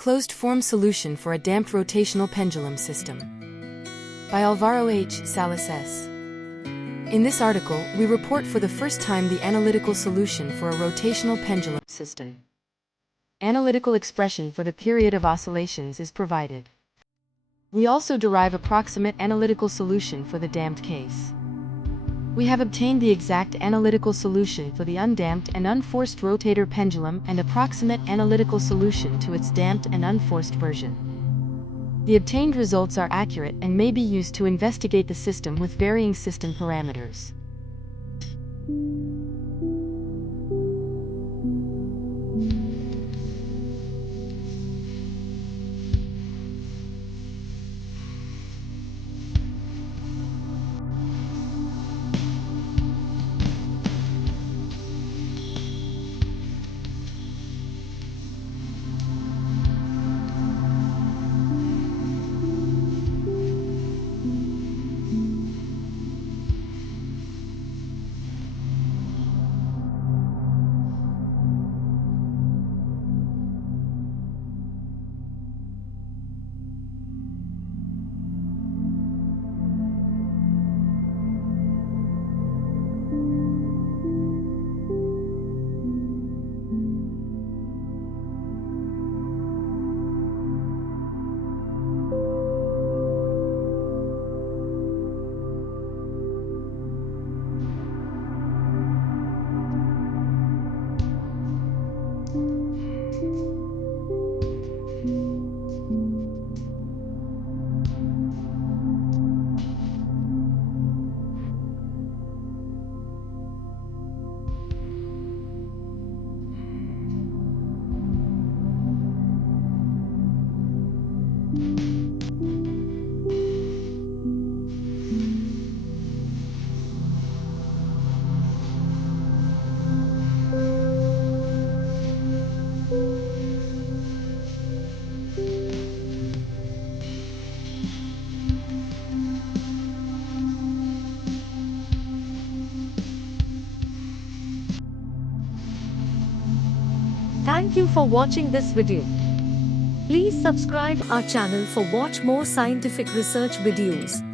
Closed-form solution for a damped rotational pendulum system. By Alvaro H. Salas S. In this article, we report for the first time the analytical solution for a rotational pendulum system. Analytical expression for the period of oscillations is provided. We also derive approximate analytical solution for the damped case. We have obtained the exact analytical solution for the undamped and unforced rotator pendulum and approximate analytical solution to its damped and unforced version. The obtained results are accurate and may be used to investigate the system with varying system parameters. Thank you for watching this video. Please subscribe our channel for watch more scientific research videos.